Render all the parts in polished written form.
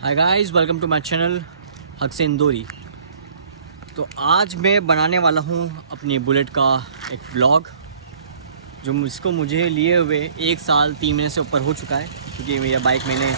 Hi guys, welcome to my channel हक से इंदौरी। तो आज मैं बनाने वाला हूँ अपनी बुलेट का एक व्लॉग जिसको मुझे लिए हुए 1 साल 3 महीने से ऊपर हो चुका है, क्योंकि मेरा बाइक मैंने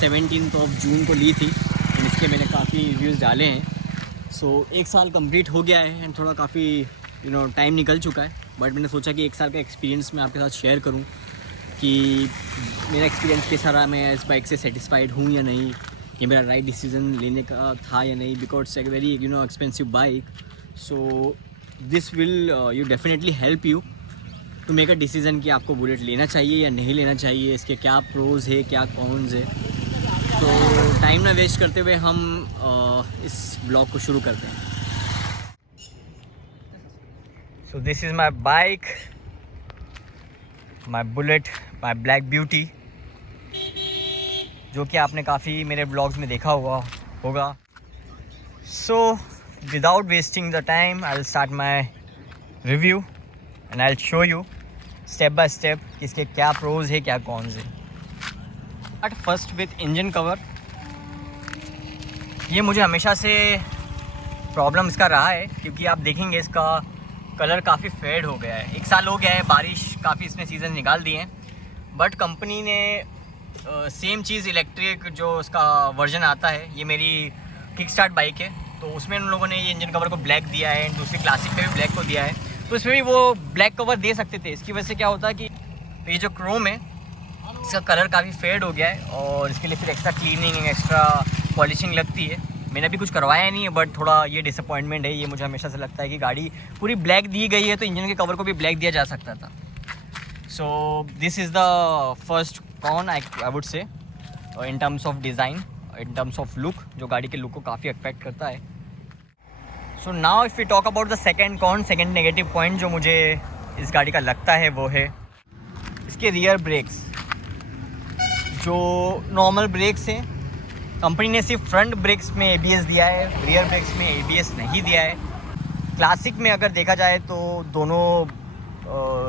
17 जून को ली थी और इसके मैंने काफ़ी रिव्यूज़ डाले हैं। सो 1 साल कंप्लीट हो गया है एंड थोड़ा काफ़ी टाइम निकल चुका है, बट मैंने सोचा कि 1 साल का एक्सपीरियंस मैं आपके साथ शेयर करूँ कि मेरा एक्सपीरियंस कैसा रहा, मैं इस बाइक से सेटिस्फाइड हूँ या नहीं, ये मेरा राइट डिसीजन लेने का था या नहीं, because it's a very expensive bike. So this will you definitely help you to make a decision कि आपको बुलेट लेना चाहिए या नहीं लेना चाहिए, इसके क्या प्रोज है क्या कॉन्स है। तो टाइम ना वेस्ट करते हुए हम इस ब्लॉग को शुरू करते हैं। सो this is my bike, my bullet, my black beauty, जो कि आपने काफ़ी मेरे ब्लॉग्स में देखा होगा। So without wasting the time I will start my review and I will show you step by step कि इसके क्या प्रोज है क्या कॉन्स है। But first with engine cover. ये मुझे हमेशा से प्रॉब्लम इसका रहा है, क्योंकि आप देखेंगे इसका कलर काफ़ी फेड हो गया है। 1 साल हो गया है, बारिश काफ़ी इसमें सीज़न निकाल दिए हैं, बट कंपनी ने सेम चीज़ इलेक्ट्रिक जो उसका वर्जन आता है, ये मेरी किक स्टार्ट बाइक है, तो उसमें उन लोगों ने ये इंजन कवर को ब्लैक दिया है एंड दूसरी क्लासिक पे भी ब्लैक को दिया है। तो इसमें भी वो ब्लैक कवर दे सकते थे। इसकी वजह से क्या होता है कि ये जो क्रोम है इसका कलर काफ़ी फेड हो गया है और इसके लिए फिर एक्स्ट्रा क्लीनिंग एक्स्ट्रा पॉलिशिंग लगती है। मैंने अभी कुछ करवाया नहीं है, बट थोड़ा ये डिसअपॉइंटमेंट है। ये मुझे हमेशा से लगता है कि गाड़ी पूरी ब्लैक दी गई है तो इंजन के कवर को भी ब्लैक दिया जा सकता था। So this is the first con I would say in terms of design, in terms of look, जो गाड़ी के लुक को काफ़ी अफेक्ट करता है। So now if we talk about the second con, second negative point जो मुझे इस गाड़ी का लगता है वो है इसके रियर ब्रेक्स। जो नॉर्मल ब्रेक्स हैं, कंपनी ने सिर्फ फ्रंट ब्रेक्स में ABS दिया है, रियर ब्रेक्स में ABS नहीं दिया है। क्लासिक में अगर देखा जाए तो दोनों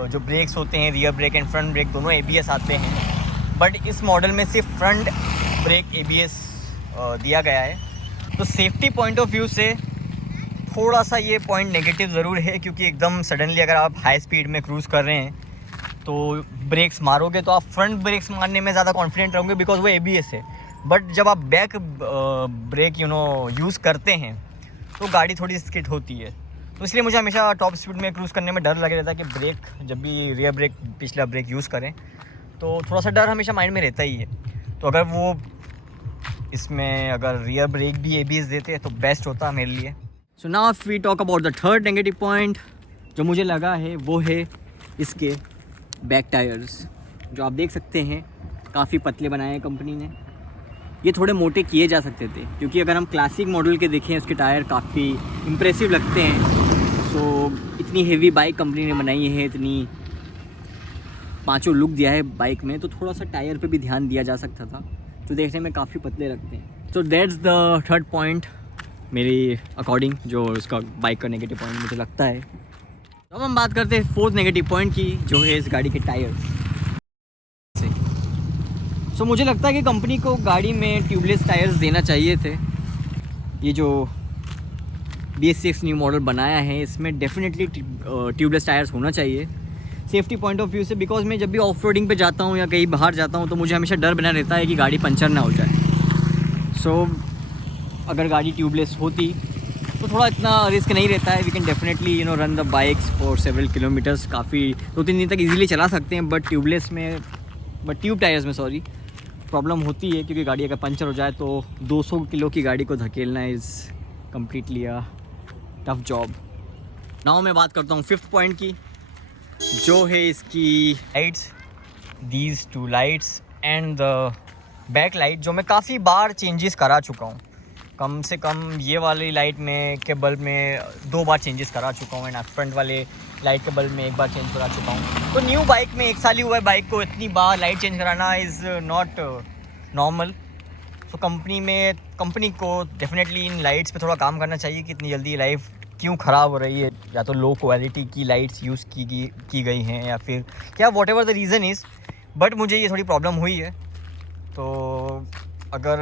जो ब्रेक्स होते हैं, rear brake and front brake, दोनों ABS आते हैं, बट इस मॉडल में सिर्फ फ्रंट ब्रेक ABS दिया गया है। तो सेफ्टी पॉइंट ऑफ व्यू से थोड़ा सा ये पॉइंट नेगेटिव ज़रूर है, क्योंकि एकदम सडनली अगर आप हाई स्पीड में क्रूज़ कर रहे हैं तो ब्रेक्स मारोगे तो आप फ्रंट ब्रेक्स मारने में ज़्यादा कॉन्फिडेंट रहोगे, बिकॉज वो ABS है। बट जब आप बैक ब्रेक यूज़ करते हैं तो गाड़ी थोड़ी स्किड होती है। तो इसलिए मुझे हमेशा टॉप स्पीड में क्रूज़ करने में डर लगे रहता है कि ब्रेक जब भी रियर ब्रेक पिछला ब्रेक यूज़ करें तो थोड़ा सा डर हमेशा माइंड में रहता ही है। तो अगर वो इसमें अगर रियर ब्रेक भी ABS देते हैं तो बेस्ट होता है मेरे लिए। So now if we talk about the third negative point जो मुझे लगा है वो है इसके बैक टायर्स, जो आप देख सकते हैं काफ़ी पतले बनाए हैं कंपनी ने। ये थोड़े मोटे किए जा सकते थे, क्योंकि अगर हम क्लासिक मॉडल के देखें उसके टायर काफ़ी इम्प्रेसिव लगते हैं। सो इतनी हेवी बाइक कंपनी ने बनाई है, इतनी पांचों लुक दिया है बाइक में, तो थोड़ा सा टायर पे भी ध्यान दिया जा सकता था, जो देखने में काफ़ी पतले लगते हैं। So that's the third point मेरी अकॉर्डिंग, जो इसका बाइक का नेगेटिव पॉइंट मुझे लगता है। तो अब हम बात करते हैं फोर्थ नेगेटिव पॉइंट की, जो है इस गाड़ी के टायर्स। सो मुझे लगता है कि कंपनी को गाड़ी में ट्यूबलेस टायर्स देना चाहिए थे। ये जो BS6 न्यू मॉडल बनाया है इसमें डेफिनेटली ट्यूबलेस टायर्स होना चाहिए सेफ्टी पॉइंट ऑफ व्यू से, बिकॉज मैं जब भी ऑफ रोडिंग पर जाता हूँ या कहीं बाहर जाता हूँ तो मुझे हमेशा डर बना रहता है कि गाड़ी पंचर ना हो जाए। सो अगर गाड़ी ट्यूबलेस होती तो थोड़ा इतना रिस्क नहीं रहता है। We can definitely run the bikes for several kilometres, काफ़ी 2-3 दिन तक इजीली चला सकते हैं। बट ट्यूब टायर्स में प्रॉब्लम होती है, क्योंकि गाड़ी अगर पंचर हो जाए तो 200 किलो की गाड़ी को धकेलना is completely a tough job. Now मैं बात करता हूँ फिफ्थ पॉइंट की, जो है इसकी lights. These 2 lights and the back light, जो मैं काफ़ी बार चेंजेस करा चुका हूँ। कम से कम ये वाली लाइट में के बल्ब में 2 बार चेंजेस करा चुका हूँ, एंड फ्रंट वाले लाइट के बल्ब में 1 बार चेंज करा चुका हूँ। तो न्यू बाइक में 1 साल ही हुआ है बाइक को, इतनी बार लाइट चेंज कराना is not normal. So company को डेफिनेटली इन लाइट्स पे थोड़ा काम करना चाहिए कि इतनी जल्दी लाइफ क्यों ख़राब हो रही है, या तो लो क्वालिटी की लाइट्स यूज़ की गई हैं या फिर क्या, what ever the reason is. But मुझे ये थोड़ी प्रॉब्लम हुई है। तो अगर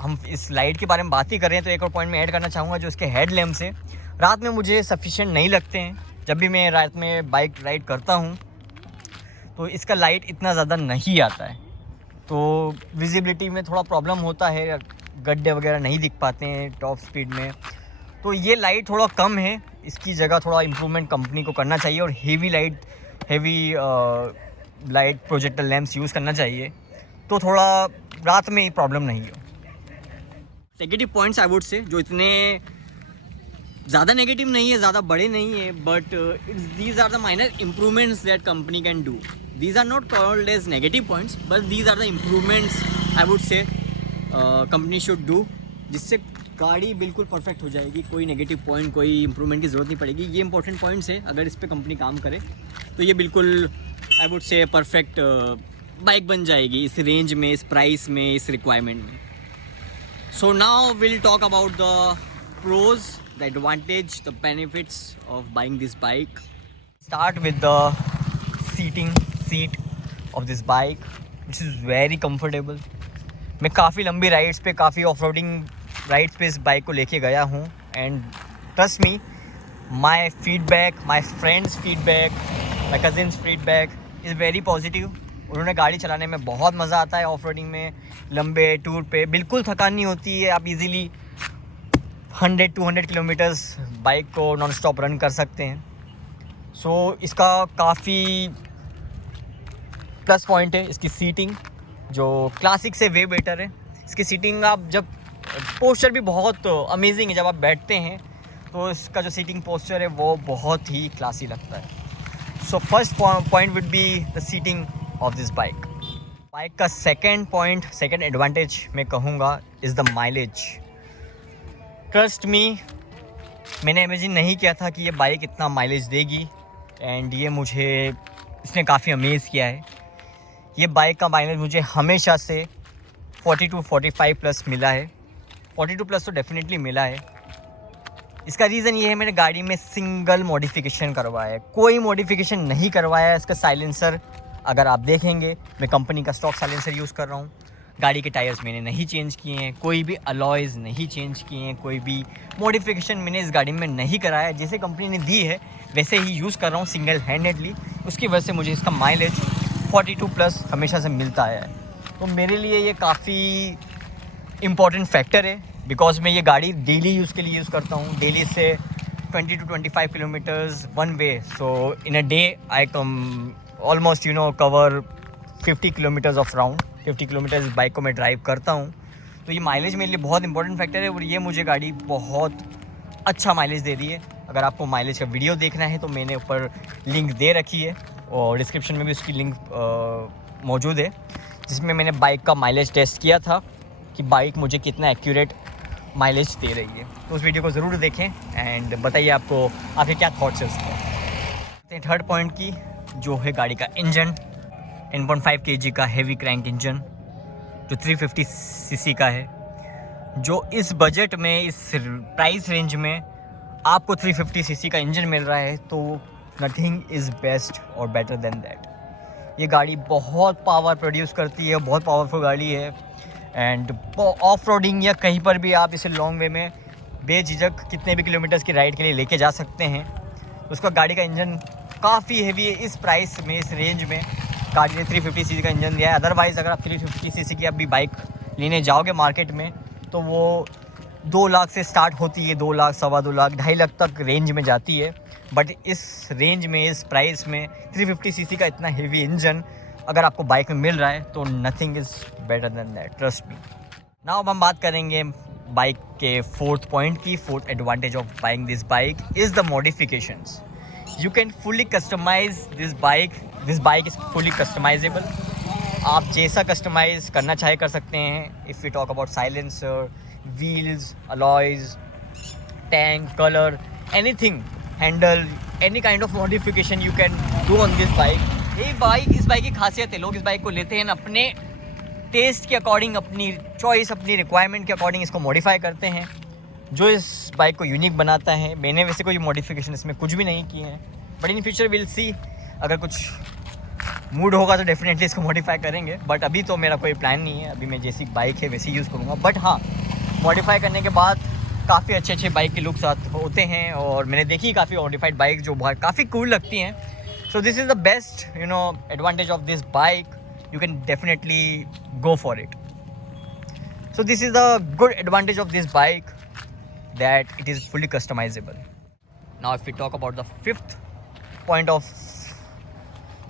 हम इस लाइट के बारे में बात ही कर रहे हैं तो एक और पॉइंट मैं ऐड करना चाहूँगा, जो इसके हेड लैम्प्स हैं रात में मुझे सफिशिएंट नहीं लगते हैं। जब भी मैं रात में बाइक राइड करता हूँ तो इसका लाइट इतना ज़्यादा नहीं आता है, तो विजिबिलिटी में थोड़ा प्रॉब्लम होता है, गड्ढे वगैरह नहीं दिख पाते हैं टॉप स्पीड में। तो ये लाइट थोड़ा कम है, इसकी जगह थोड़ा इम्प्रूवमेंट कंपनी को करना चाहिए और heavy light projector lamps use करना चाहिए, तो थोड़ा रात में प्रॉब्लम नहीं हो। नेगेटिव पॉइंट्स आई वुड से, जो इतने ज़्यादा नेगेटिव नहीं है, ज़्यादा बड़े नहीं है, but these are the minor improvements that company can do. These are not called as negative points, but these are the improvements I would say company should do, जिससे गाड़ी बिल्कुल परफेक्ट हो जाएगी। कोई नेगेटिव पॉइंट, कोई improvement की ज़रूरत नहीं पड़ेगी। ये इंपॉर्टेंट पॉइंट्स है, अगर इस पर कंपनी काम करे तो ये बिल्कुल आई वुड से परफेक्ट बाइक बन जाएगी इस रेंज में, इस प्राइस में, इस रिक्वायरमेंट में। So now will talk about the pros, the advantage, the benefits of buying this bike. Start with the seat of this bike, which is very comfortable. मैं काफ़ी लंबी राइड्स पे, काफ़ी ऑफ रोडिंग राइड्स पे इस bike को लेके गया हूँ, and trust me, my feedback, my friends feedback, my cousins feedback is very positive. उन्होंने गाड़ी चलाने में बहुत मज़ा आता है। ऑफ रोडिंग में, लंबे टूर पे बिल्कुल थकान नहीं होती है। आप इजीली 100-200 किलोमीटर्स बाइक को नॉन स्टॉप रन कर सकते हैं। सो इसका काफ़ी प्लस पॉइंट है इसकी सीटिंग, जो क्लासिक से वे बेटर है। इसकी सीटिंग, आप जब पोस्चर भी बहुत अमेजिंग है, जब आप बैठते हैं तो इसका जो सीटिंग पोस्चर है वो बहुत ही क्लासी लगता है। So first point would be the seating of this bike. Bike का सेकंड एडवांटेज मैं कहूँगा is the mileage. Trust me, मैंने इमेजिन नहीं किया था कि ये बाइक इतना माइलेज देगी, एंड ये मुझे इसने काफ़ी अमेज़ किया है। ये बाइक का माइलेज मुझे हमेशा से 42-45 प्लस मिला है। 42 प्लस तो डेफिनेटली मिला है। इसका रीज़न ये है, मैंने गाड़ी में सिंगल मॉडिफिकेशन करवाया है, कोई मॉडिफिकेशन नहीं करवाया है। इसका साइलेंसर अगर आप देखेंगे, मैं कंपनी का स्टॉक साइलेंसर यूज़ कर रहा हूँ। गाड़ी के टायर्स मैंने नहीं चेंज किए हैं, कोई भी अलॉयज़ नहीं चेंज किए हैं, कोई भी मॉडिफिकेशन मैंने इस गाड़ी में नहीं कराया है। जैसे कंपनी ने दी है वैसे ही यूज़ कर रहा हूँ सिंगल हैंडेडली। उसकी वजह से मुझे इसका माइलेज 42 प्लस हमेशा से मिलता है। तो मेरे लिए ये काफ़ी इम्पॉर्टेंट फैक्टर है, बिकॉज मैं ये गाड़ी डेली यूज़ के लिए यूज़ करता हूँ। डेली से 20-25 kilometres one way. So in a day I come almost cover 50 kilometres of round. 50 kilometres bike को मैं ड्राइव करता हूँ। तो ये माइलेज मेरे लिए बहुत इंपॉर्टेंट फैक्टर है, और ये मुझे गाड़ी बहुत अच्छा माइलेज दे रही है। अगर आपको माइलेज का वीडियो देखना है तो मैंने ऊपर लिंक दे रखी है, और डिस्क्रिप्शन में भी उसकी लिंक मौजूद है, जिसमें मैंने बाइक का माइलेज टेस्ट किया था कि बाइक मुझे कितना एक्यूरेट माइलेज दे रही है। तो उस वीडियो को ज़रूर देखें एंड बताइए आपके क्या थॉट्स है उसके। थर्ड पॉइंट की जो है गाड़ी का इंजन, 10.5 kg का हेवी क्रैंक इंजन जो 350 cc का है। जो इस बजट में, इस प्राइस रेंज में आपको 350 cc का इंजन मिल रहा है, तो नथिंग इज़ बेस्ट और बेटर देन दैट। ये गाड़ी बहुत पावर प्रोड्यूस करती है, बहुत पावरफुल गाड़ी है, एंड ऑफ रोडिंग या कहीं पर भी आप इसे लॉन्ग वे में बेझिझक कितने भी किलोमीटर्स की राइड के लिए लेके जा सकते हैं। उसका गाड़ी का इंजन काफ़ी हेवी है। इस प्राइस में, इस रेंज में गाड़ी ने 350 cc का इंजन दिया है। अदरवाइज़ अगर आप 350 cc की अभी बाइक लेने जाओगे मार्केट में तो वो 2 लाख से स्टार्ट होती है, 2 लाख, 2.25 लाख, 2.5 लाख तक रेंज में जाती है। बट इस रेंज में, इस प्राइस में 350 cc का इतना हेवी इंजन अगर आपको बाइक में मिल रहा है तो nothing is better than that, trust me. Now अब हम बात करेंगे बाइक के फोर्थ पॉइंट की। Fourth advantage of buying this bike is the modifications. You can fully customise this bike is fully customisable. आप जैसा कस्टमाइज़ करना चाहे कर सकते हैं। If you talk about silencer, wheels, alloys, tank, colour, anything, handle, any kind of modification you can do on this bike. इस bike की खासियत है, लोग इस बाइक को लेते हैं अपने टेस्ट के अकॉर्डिंग, अपनी चॉइस, अपनी रिक्वायरमेंट के अकॉर्डिंग इसको मॉडिफाई करते हैं, जो इस बाइक को यूनिक बनाता है। मैंने वैसे कोई मॉडिफिकेशन इसमें कुछ भी नहीं किए हैं, but in future will see. अगर कुछ मूड होगा तो डेफिनेटली इसको मॉडिफाई करेंगे, बट अभी तो मेरा कोई प्लान नहीं है। अभी मैं जैसी बाइक है वैसी यूज़ करूँगा, बट हाँ मॉडिफाई करने के बाद काफ़ी अच्छे अच्छे बाइक के लुक्स होते हैं, और मैंने देखी काफ़ी मॉडिफाइड बाइक जो बहुत काफ़ी कूल लगती हैं। सो this is the best advantage of this bike, you can definitely go for it. So this is the good advantage of this bike, that it is fully customizable. Now if we talk about the fifth point of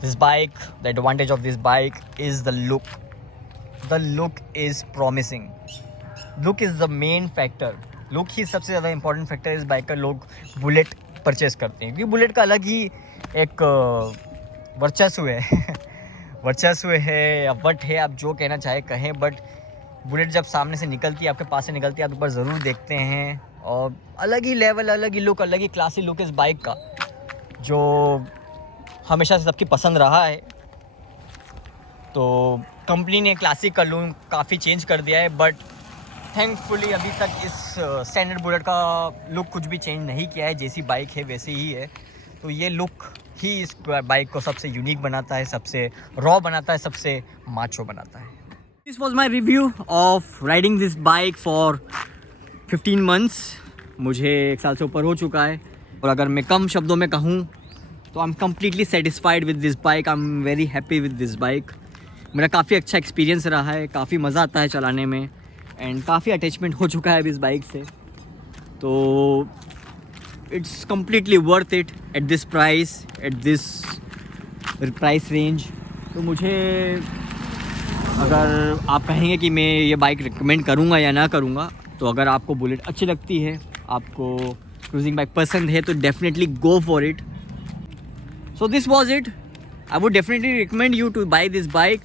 this bike, the advantage of this bike is the look. The look is promising. Look is the main factor. Look ही सबसे ज़्यादा important factor इस bike का लोग bullet purchase करते हैं, क्योंकि bullet का अलग ही एक वर्चस्व है वर्चस्व है या वट है, आप जो कहना चाहे कहें, बट बुलेट जब सामने से निकलती है, आपके पास से निकलती है, आप एक बार ज़रूर देखते हैं, और अलग ही लेवल, अलग ही लुक, अलग ही क्लासी लुक इस बाइक का, जो हमेशा से सबकी पसंद रहा है। तो कंपनी ने क्लासिक का लुक काफ़ी चेंज कर दिया है, बट थैंकफुली अभी तक इस स्टैंडर्ड बुलेट का लुक कुछ भी चेंज नहीं किया है, जैसी बाइक है वैसी ही है। तो ये लुक ही इस बाइक को सबसे यूनिक बनाता है, सबसे रॉ बनाता है, सबसे माचो बनाता है। This was my review of riding this bike for 15 months. मुझे 1 साल से ऊपर हो चुका है, और अगर मैं कम शब्दों में कहूँ तो I am completely satisfied with this bike. I am very happy with this bike. मेरा काफ़ी अच्छा एक्सपीरियंस रहा है, काफ़ी मज़ा आता है चलाने में, एंड काफ़ी अटैचमेंट हो चुका है अभी इस बाइक से। तो it's completely worth it at this price, at this price range. तो मुझे, अगर आप कहेंगे कि मैं ये बाइक रिकमेंड करूँगा या ना करूँगा, तो अगर आपको बुलेट अच्छी लगती है, आपको क्रूजिंग बाइक पसंद है, तो definitely go for it. So this was it. I would definitely recommend you two by this bike,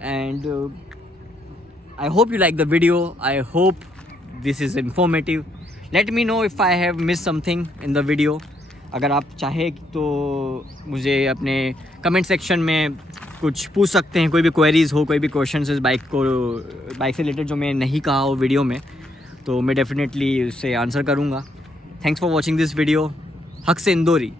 and I hope you like the video. I hope this is informative. Let me know if I have miss something in the video. अगर आप चाहे तो मुझे अपने comment section में कुछ पूछ सकते हैं, कोई भी क्वेरीज़ हो, कोई भी क्वेश्चन इस बाइक से रिलेटेड जो मैं नहीं कहा हो वीडियो में, तो मैं डेफिनेटली उससे आंसर करूँगा। Thanks for watching this video. हक से इंदौरी।